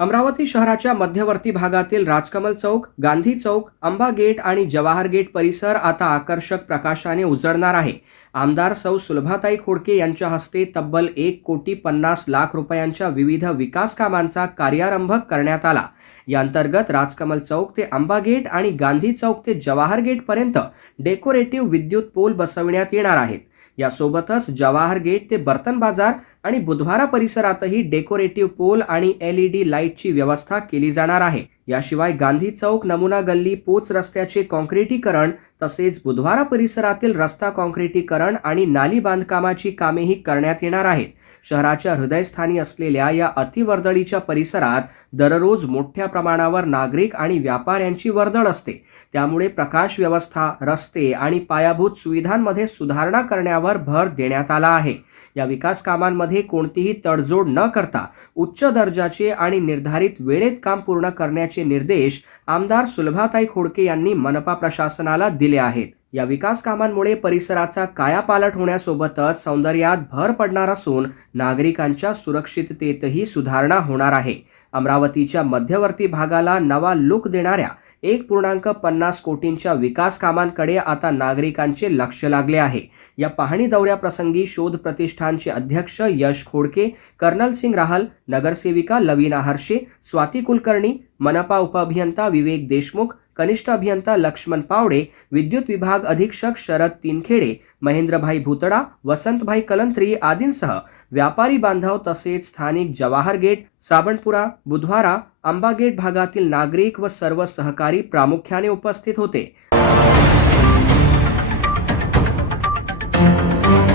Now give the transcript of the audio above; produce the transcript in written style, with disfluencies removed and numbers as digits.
अमरावती शहराच्या मध्यवर्ती भागातील राजकमल चौक, गांधी चौक, अंबा गेट आणि जवाहर गेट परिसर आता आकर्षक प्रकाशाने उजळणार आहे। आमदार सौ सुलभाताई खोडके यांच्या हस्ते तब्बल 1,50,00,000 रुपयांच्या विविध विकास कामांचा कार्यारंभ करण्यात आला। या अंतर्गत राजकमल चौक ते अंबा गेट आणि गांधी चौक ते जवाहर गेट पर्यंत डेकोरेटिव्ह विद्युत पोल बसविण्यात येणार आहेत। यासोबतच जवाहर गेट ते बर्तन बाजार आणि बुधवारा परिसरातही डेकोरेटिव्ह पोल आणि LED लाईटची व्यवस्था केली जाणार आहे। याशिवाय गांधी चौक, नमुना गल्ली, पोच रस्त्याचे काँक्रिटीकरण तसेच बुधवारा परिसरातील रस्ता काँक्रिटीकरण आणि नाली बांधकामाची कामेही करण्यात येणार आहेत। शहराच्या हृदयस्थानी असलेल्या या अतिवर्दळीच्या परिसरात दररोज मोठ्या प्रमाणावर नागरिक आणि व्यापाऱ्यांची वर्दळ असते। त्यामुळे प्रकाश व्यवस्था, रस्ते आणि पायाभूत सुविधांमध्ये सुधारणा करण्यावर भर देण्यात आला आहे। या विकास कामांमध्ये कोणतीही तडजोड न करता उच्च दर्जाचे आणि निर्धारित वेळेत काम पूर्ण करण्याचे निर्देश आमदार सुलभाताई खोडके यांनी मनपा प्रशासनाला दिले आहेत। या विकास कामांमुळे परिसराचा कायापालट होण्यासोबतच सौंदर्यात भर पडणार असून नागरिकांच्या सुरक्षिततेतही सुधारणा होणार आहे। अमरावतीच्या मध्यवर्ती भागाला नवा लुक देणाऱ्या 1.50 कोटींच्या विकास कामांकडे आता नागरिकांचे लक्ष लागले आहे। या पाहणी दौऱ्याप्रसंगी शोध प्रतिष्ठानचे अध्यक्ष यश खोडके, कर्नल सिंग राहल, नगरसेविका लवीना हर्षे, स्वाती कुलकर्णी, मनपा उपअभियंता विवेक देशमुख, कनिष्ठ अभियंता लक्ष्मण पावडे, विद्युत विभाग अधीक्षक शरद तिनखेडे, महेंद्रभाई भुतडा, वसंतभाई कलंत्री आदींसह व्यापारी बांधव तसेच स्थानिक जवाहर गेट, साबणपुरा, बुधवारा, अंबा गेट भागातील नागरिक व सर्व सहकारी प्रामुख्याने उपस्थित होते।